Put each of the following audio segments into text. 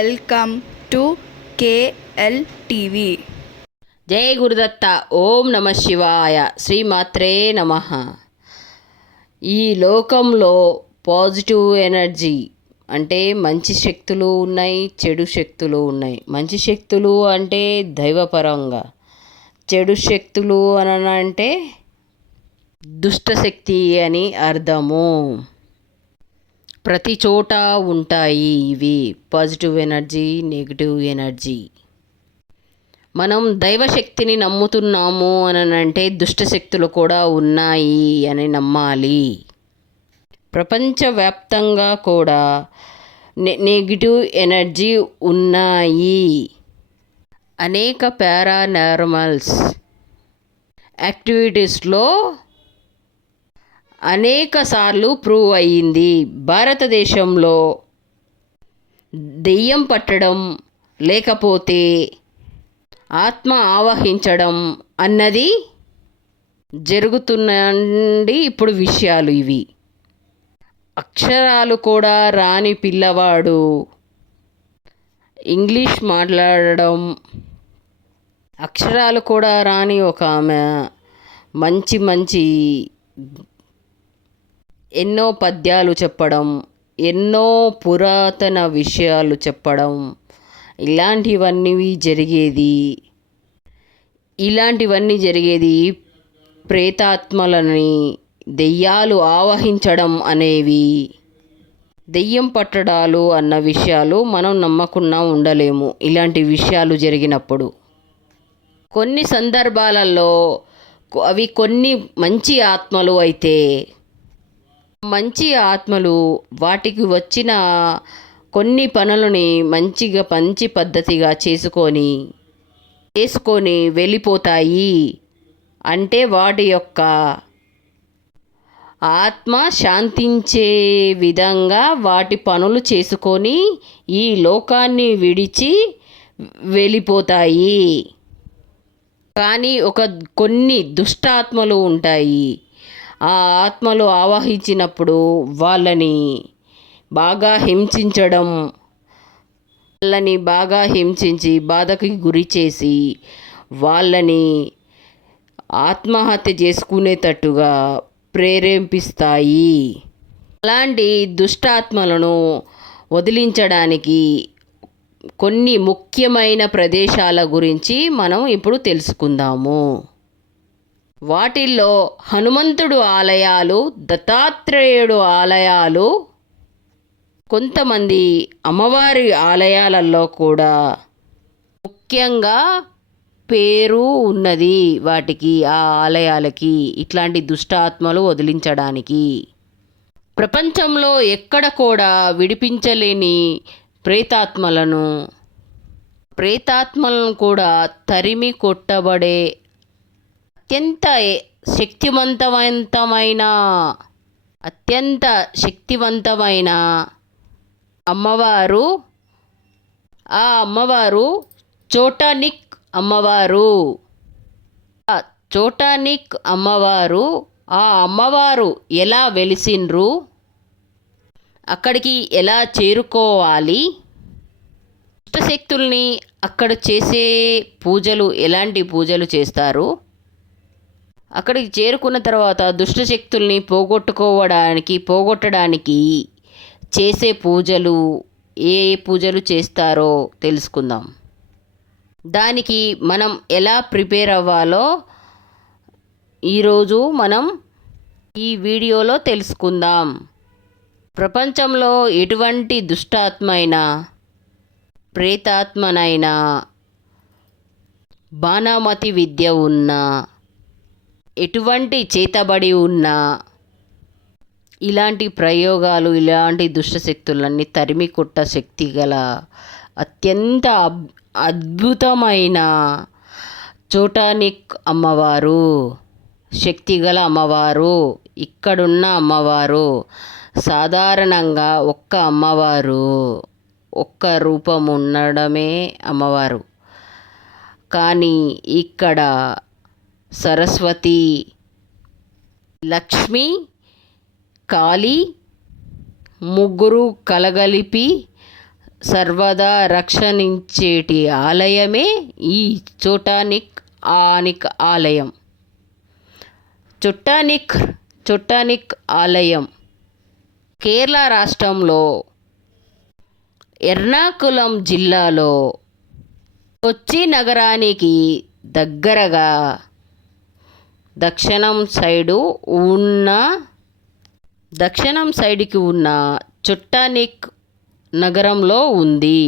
Welcome to KLTV. జై గురుదత్త. ఓం నమ శివాయ. శ్రీమాత్రే నమః. ఈ లోకంలో పాజిటివ్ ఎనర్జీ అంటే మంచి శక్తులు ఉన్నాయి, చెడు శక్తులు ఉన్నాయి. మంచి శక్తులు అంటే దైవపరంగా, చెడు శక్తులు అంటే దుష్టశక్తి అని అర్థము. ప్రతి చోట ఉంటాయి ఇవి పాజిటివ్ ఎనర్జీ, నెగిటివ్ ఎనర్జీ. మనం దైవశక్తిని నమ్ముతున్నాము అని అంటే దుష్టశక్తులు కూడా ఉన్నాయి అని నమ్మాలి. ప్రపంచవ్యాప్తంగా కూడా నెగిటివ్ ఎనర్జీ ఉన్నాయి. అనేక పారానార్మల్స్ యాక్టివిటీస్లో అనేక సార్లు ప్రూవ్ అయ్యింది. భారతదేశంలో దెయ్యం పట్టడం లేకపోతే ఆత్మ ఆవహించడం అన్నది జరుగుతుందండి. ఇప్పుడు విషయాలు ఇవి. అక్షరాలు కూడా రాని పిల్లవాడు ఇంగ్లీష్ మాట్లాడడం, అక్షరాలు కూడా రాని ఒక ఆమె మంచి మంచి ఎన్నో పద్యాలు చెప్పడం, ఎన్నో పురాతన విషయాలు చెప్పడం, ఇలాంటివన్నీ జరిగేది ప్రేతాత్మలని దెయ్యాలు ఆవహించడం అనేవి, దెయ్యం పట్టడాలు అన్న విషయాలు మనం నమ్మకుండా ఉండలేము. ఇలాంటి విషయాలు జరిగినప్పుడు కొన్ని సందర్భాలలో అవి కొన్ని మంచి ఆత్మలు అయితే, మంచి ఆత్మలు వాటికి వచ్చిన కొన్ని పనులని మంచి పద్ధతిగా చేసుకొని వెళ్ళిపోతాయి. అంటే వాటి యొక్క ఆత్మ శాంతించే విధంగా వాటి పనులు చేసుకొని ఈ లోకాన్ని విడిచి వెళ్ళిపోతాయి. కానీ కొన్ని దుష్టాత్మలు ఉంటాయి. ఆ ఆత్మలు ఆవాహించినప్పుడు వాళ్ళని బాగా హింసించి బాధకి గురి చేసి వాళ్ళని ఆత్మహత్య చేసుకునేటట్టుగా ప్రేరేపిస్తాయి. అలాంటి దుష్టాత్మలను వదిలించడానికి కొన్ని ముఖ్యమైన ప్రదేశాల గురించి మనం ఇప్పుడు తెలుసుకుందాము. వాటిల్లో హనుమంతుడు ఆలయాలు, దత్తాత్రేయుడు ఆలయాలు, కొంతమంది అమ్మవారి ఆలయాలలో కూడా ముఖ్యంగా పేరు ఉన్నది వాటికి, ఆ ఆలయాలకి ఇట్లాంటి దుష్టాత్మలు వదిలించడానికి. ప్రపంచంలో ఎక్కడ కూడా విడిపించలేని ప్రేతాత్మలను కూడా తరిమి కొట్టబడే అత్యంత శక్తివంతమైన అమ్మవారు, ఆ అమ్మవారు చోటానిక్ అమ్మవారు. చోటానిక్ అమ్మవారు, ఆ అమ్మవారు ఎలా వెలిసిండ్రు, అక్కడికి ఎలా చేరుకోవాలి, దుష్టశక్తుల్ని అక్కడ చేసే పూజలు, ఎలాంటి పూజలు చేస్తారు, అక్కడికి చేరుకున్న తర్వాత దుష్టశక్తుల్ని పోగొట్టడానికి చేసే పూజలు, ఏ పూజలు చేస్తారో తెలుసుకుందాం. దానికి మనం ఎలా ప్రిపేర్ అవ్వాలో ఈరోజు మనం ఈ వీడియోలో తెలుసుకుందాం. ప్రపంచంలో ఎటువంటి దుష్టాత్మైనా, ప్రేతాత్మనైనా, బాణామతి విద్య ఉన్నా, ఎటువంటి చేతబడి ఉన్నా, ఇలాంటి ప్రయోగాలు, ఇలాంటి దుష్టశక్తులన్నీ తరిమి కొట్ట శక్తి గల అత్యంత అద్భుతమైన చోటానిక్ అమ్మవారు, శక్తిగల అమ్మవారు, ఇక్కడున్న అమ్మవారు. సాధారణంగా ఒక్క అమ్మవారు, ఒక్క రూపం ఉండడమే అమ్మవారు. కానీ ఇక్కడ సరస్వతి, లక్ష్మి, కాళీ ముగ్గురు కలగలిపి సర్వదా రక్షణించేటి ఆలయమే ఈ చోటానిక్ ఆలయం. చొట్టానిక్ ఆలయం కేరళ రాష్ట్రంలో ఎర్నాకుళం జిల్లాలో కొచ్చి నగరానికి దగ్గరగా దక్షిణం సైడ్కి ఉన్న చొట్టానిక్ నగరంలో ఉంది.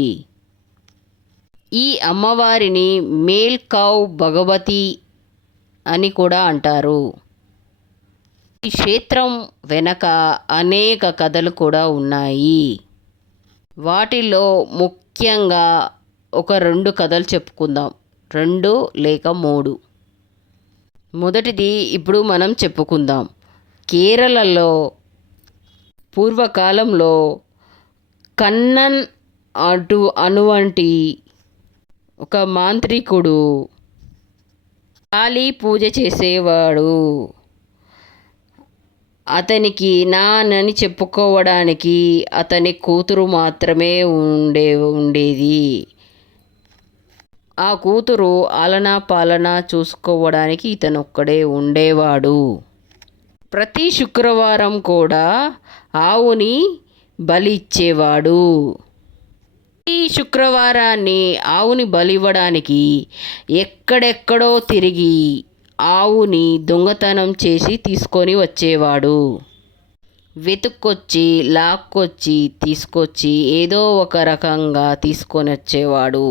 ఈ అమ్మవారిని మేల్కావ్ భగవతి అని కూడా అంటారు. ఈ క్షేత్రం వెనక అనేక కథలు కూడా ఉన్నాయి. వాటిలో ముఖ్యంగా ఒక 2 కథలు చెప్పుకుందాం, 2 లేక 3. మొదటిది ఇప్పుడు మనం చెప్పుకుందాం. కేరళలో పూర్వకాలంలో కన్నన్ అనువంటి ఒక మాంత్రికుడు కాళీ పూజ చేసేవాడు. అతనికి నాన్నని చెప్పుకోవడానికి అతని కూతురు మాత్రమే ఉండేది. ఆ కూతురు ఆలనా పాలన చూసుకోవడానికి ఇతనొక్కడే ఉండేవాడు. ప్రతి శుక్రవారం కూడా ఆవుని బలి ఇచ్చేవాడు. ఈ శుక్రవారాన్ని ఆవుని బలివ్వడానికి ఎక్కడెక్కడో తిరిగి ఆవుని దొంగతనం చేసి తీసుకొని వచ్చేవాడు. వెతుక్కొచ్చి లాక్కొచ్చి తీసుకొచ్చి ఏదో ఒక రకంగా తీసుకొని వచ్చేవాడు.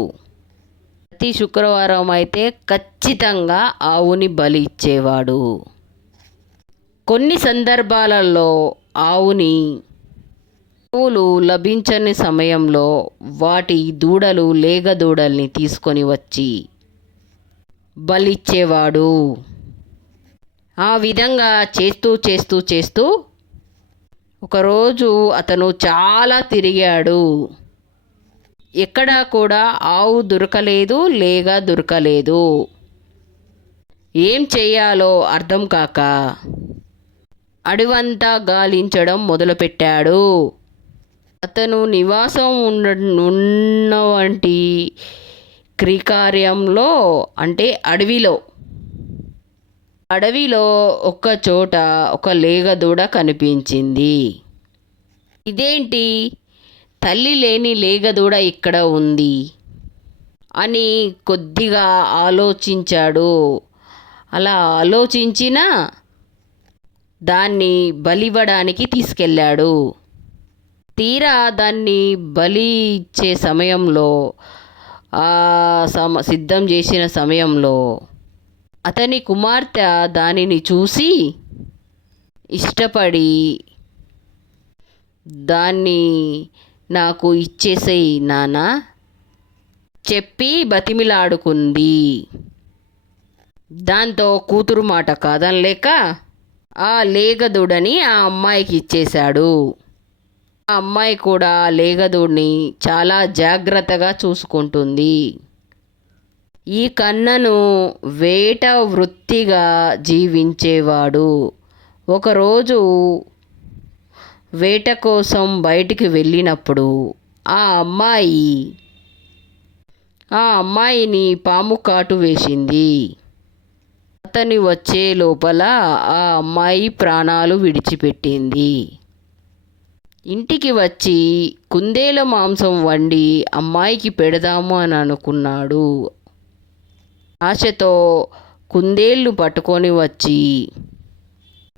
ప్రతి శుక్రవారం అయితే ఖచ్చితంగా ఆవుని బలి ఇచ్చేవాడు. కొన్ని సందర్భాలలో ఆవులు లభించని సమయంలో వాటి దూడలు లేగ దూడల్ని తీసుకొని వచ్చి బలిచ్చేవాడు. ఆ విధంగా చేస్తూ ఒకరోజు అతను చాలా తిరిగాడు. ఎక్కడా కూడా ఆవు దొరకలేదు, లేగ దొరకలేదు. ఏం చెయ్యాలో అర్థం కాక అడవంతా గాలించడం మొదలుపెట్టాడు. అతను నివాసం ఉన్నవంటి క్రికార్యంలో అంటే అడవిలో ఒక్క చోట ఒక లేగదూడ కనిపించింది. ఇదేంటి, తల్లి లేని లేగదూడ ఇక్కడ ఉంది అని కొద్దిగా ఆలోచించాడు. అలా ఆలోచించినా దాన్ని బలివ్వడానికి తీసుకెళ్ళాడు. తీరా దాన్ని బలి ఇచ్చే సమయంలో సిద్ధం చేసిన సమయంలో అతని కుమార్తె దానిని చూసి ఇష్టపడి దాన్ని నాకు ఇచ్చేసేయి నాన్న చెప్పి బతిమిలాడుకుంది. దాంతో కూతురు మాట కాదనలేక ఆ లేగదూడని ఆ అమ్మాయికి ఇచ్చేశాడు. ఆ అమ్మాయి కూడా లేగదూడిని చాలా జాగ్రత్తగా చూసుకుంటుంది. ఈ కన్నను వేట వృత్తిగా జీవించేవాడు. ఒకరోజు వేట కోసం బయటికి వెళ్ళినప్పుడు ఆ అమ్మాయిని పాము కాటు వేసింది. అతని వచ్చే లోపల ఆ అమ్మాయి ప్రాణాలు విడిచిపెట్టింది. ఇంటికి వచ్చి కుందేల మాంసం వండి అమ్మాయికి పెడదాము అని అనుకున్నాడు. ఆశతో కుందేళ్ళు పట్టుకొని వచ్చి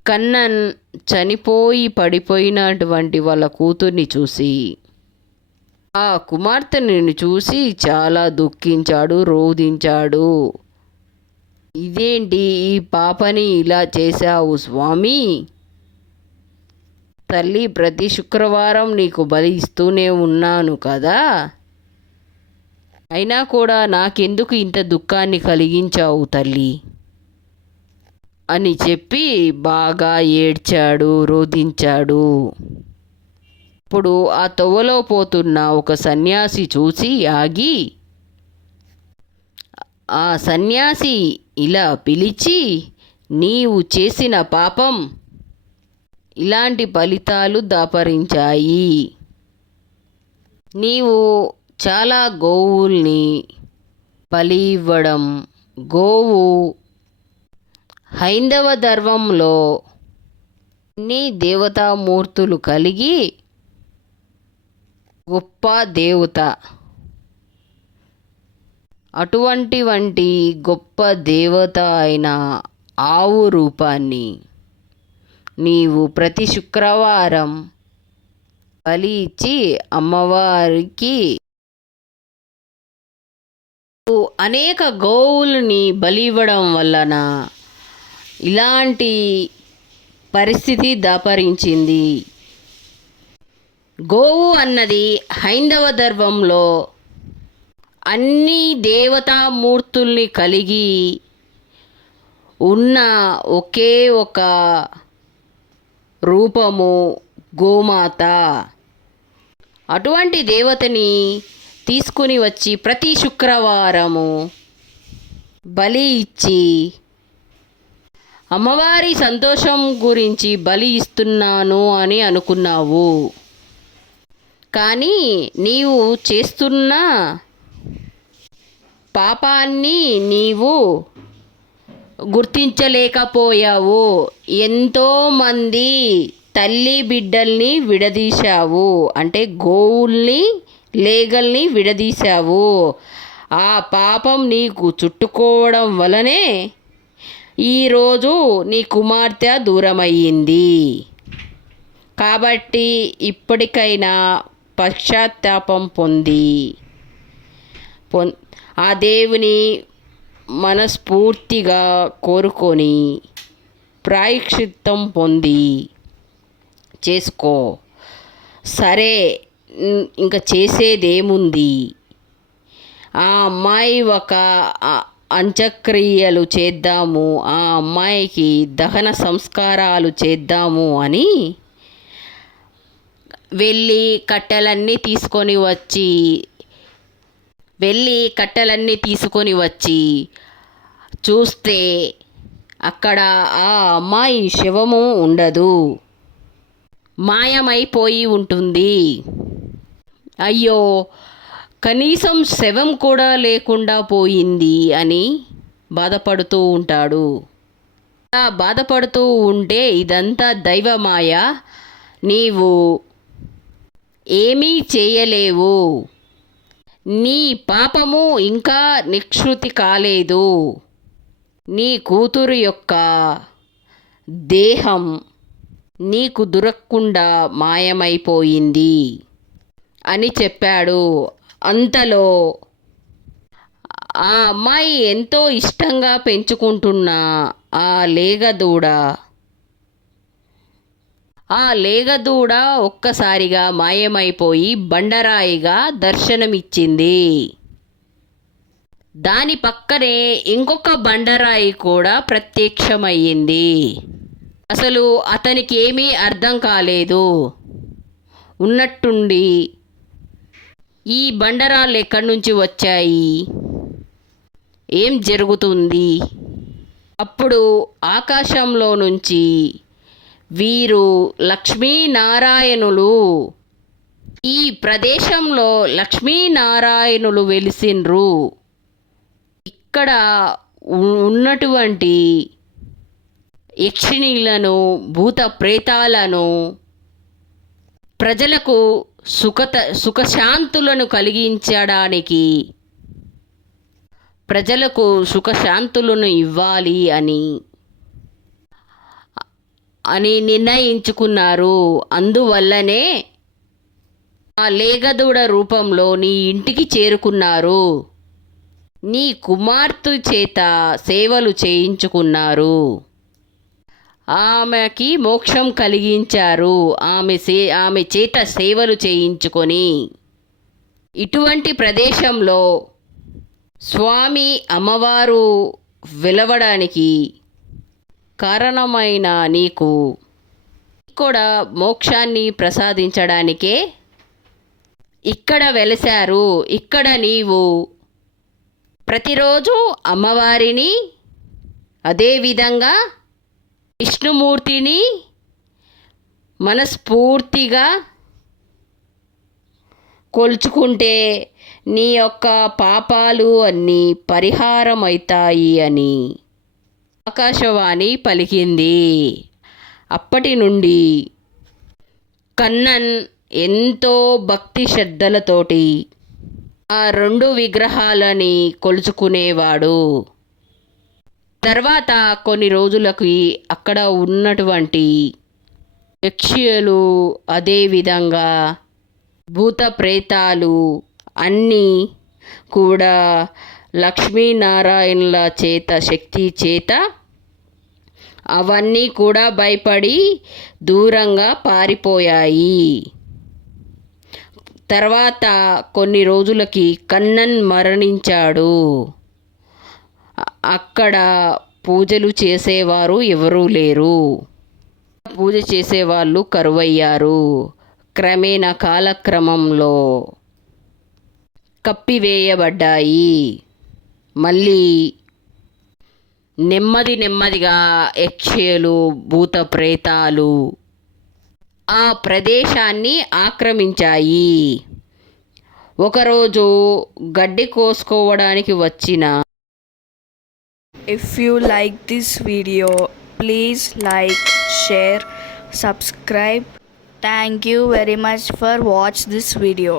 కన్నన్ చనిపోయి పడిపోయినటువంటి వాళ్ళ కూతుర్ని చూసి ఆ కుమార్తెని చూసి చాలా దుఃఖించాడు, రోధించాడు. ఇదేంటి, ఈ పాపని ఇలా చేశావు స్వామి? తల్లి, ప్రతి శుక్రవారం నీకు బలి ఇస్తూనే ఉన్నాను కదా, అయినా కూడా నాకెందుకు ఇంత దుఃఖాన్ని కలిగించావు తల్లి అని చెప్పి బాగా ఏడ్చాడు, రోధించాడు. అప్పుడు ఆ తొవ్వలో పోతున్న ఒక సన్యాసి చూసి ఆగి ఆ సన్యాసి ఇలా పిలిచి, నీవు చేసిన పాపం ఇలాంటి ఫలితాలు దాపరించాయి. నీవు చాలా గోవుల్ని బలి ఇవ్వడం, గోవు హైందవ ధర్మంలో అన్ని దేవతామూర్తులు కలిగి గొప్ప దేవత. అటువంటి గొప్ప దేవత అయిన ఆవు రూపాన్ని నీవు ప్రతి శుక్రవారం బలి ఇచ్చి అమ్మవారికి అనేక గోవులని బలి ఇవ్వడం వలన ఇలాంటి పరిస్థితి దాపరించింది. గోవు అన్నది హైందవ ధర్మంలో అన్ని దేవతామూర్తుల్ని కలిగి ఉన్న ఒకే ఒక రూపము గోమాత. అటువంటి దేవతని తీసుకుని వచ్చి ప్రతి శుక్రవారము బలి ఇచ్చి అమ్మవారి సంతోషం గురించి బలి ఇస్తున్నాను అని అనుకున్నావు. కానీ నీవు చేస్తున్న పాపాన్ని నీవు గుర్తించలేకపోయావు. ఎంతోమంది తల్లి బిడ్డల్ని విడదీశావు, అంటే గోవుల్ని లేగల్ని విడదీశావు. ఆ పాపం నీకు చుట్టుకోవడం వలనే ఈరోజు నీ కుమార్తె దూరమయ్యింది. కాబట్టి ఇప్పటికైనా పశ్చాత్తాపం పొంది ఆ దేవుని మనస్ఫూర్తిగా కోరుకొని ప్రాయశ్చిత్తం పొంది చేసుకో. సరే, ఇంకా చేసేదేముంది? ఆ అమ్మాయి ఒక అంత్యక్రియలు చేద్దాము, ఆ అమ్మాయికి దహన సంస్కారాలు చేద్దాము అని వెళ్ళి కట్టెలన్నీ తీసుకొని వచ్చి చూస్తే అక్కడ ఆ అమ్మాయి శవము ఉండదు, మాయమైపోయి ఉంటుంది. అయ్యో, కనీసం శవం కూడా లేకుండా పోయింది అని బాధపడుతూ ఉంటాడు. అలా బాధపడుతూ ఉంటే ఇదంతా దైవమాయ, నీవు ఏమీ చేయలేవు, నీ పాపము ఇంకా నిష్కృతి కాలేదు, నీ కూతురు యొక్క దేహం నీకు దొరకకుండా మాయమైపోయింది అని చెప్పాడు. అంతలో ఆ అమ్మాయి ఎంతో ఇష్టంగా పెంచుకుంటున్న ఆ లేగదూడ ఒక్కసారిగా మాయమైపోయి బండరాయిగా దర్శనమిచ్చింది. దాని పక్కనే ఇంకొక బండరాయి కూడా ప్రత్యక్షమయ్యింది. అసలు అతనికి ఏమీ అర్థం కాలేదు. ఉన్నట్టుండి ఈ బండరాళ్ళు ఎక్కడి నుంచి వచ్చాయి, ఏం జరుగుతుంది? అప్పుడు ఆకాశంలో నుంచి వీరు లక్ష్మీనారాయణులు, ఈ ప్రదేశంలో లక్ష్మీనారాయణులు వెలిసిండ్రు, ఇక్కడ ఉన్నటువంటి యక్షిణీలను భూత ప్రేతాలను ప్రజలకు సుఖశాంతులను కలిగించడానికి, ప్రజలకు సుఖశాంతులను ఇవ్వాలి అని నిర్ణయించుకున్నారు. అందువల్లనే ఆ లేగదూడ రూపంలో నీ ఇంటికి చేరుకున్నారు, నీ కుమార్తె చేత సేవలు చేయించుకున్నారు, ఆమెకి మోక్షం కలిగించారు, ఆమె చేత సేవలు చేయించుకొని. ఇటువంటి ప్రదేశంలో స్వామి అమ్మవారు వెలవడానికి కారణమైన నీకు కూడా మోక్షాన్ని ప్రసాదించడానికే ఇక్కడ వెలిశారు. ఇక్కడ నీవు ప్రతిరోజు అమ్మవారిని, అదేవిధంగా విష్ణుమూర్తిని మనస్ఫూర్తిగా కొలుచుకుంటే నీ యొక్క పాపాలు అన్నీ పరిహారమవుతాయి అని ఆకాశవాణి పలికింది. అప్పటి నుండి కన్నన్ ఎంతో భక్తి శ్రద్ధలతోటి ఆ 2 విగ్రహాలని కొలుచుకునేవాడు. తర్వాత కొన్ని రోజులకి అక్కడ ఉన్నటువంటి యక్షులు, అదేవిధంగా భూత ప్రేతాలు అన్నీ కూడా లక్ష్మీనారాయణుల శక్తి చేత అవన్నీ కూడా భయపడి దూరంగా పారిపోయాయి. తర్వాత కొన్ని రోజులకి కన్నన్ మరణించాడు. అక్కడ పూజలు చేసేవారు ఎవరూ లేరు. పూజ చేసేవాళ్ళు కరువయ్యారు. క్రమేణా కాలక్రమంలో కప్పివేయబడ్డాయి. మళ్ళీ నెమ్మదిగా యక్షులు, భూత ప్రేతాలు ఆ ప్రదేశాన్ని ఆక్రమించాయి. ఒకరోజు గడ్డి కోసుకోవడానికి వచ్చిన If you like this video, please like, share, subscribe. Thank you very much for watch this video.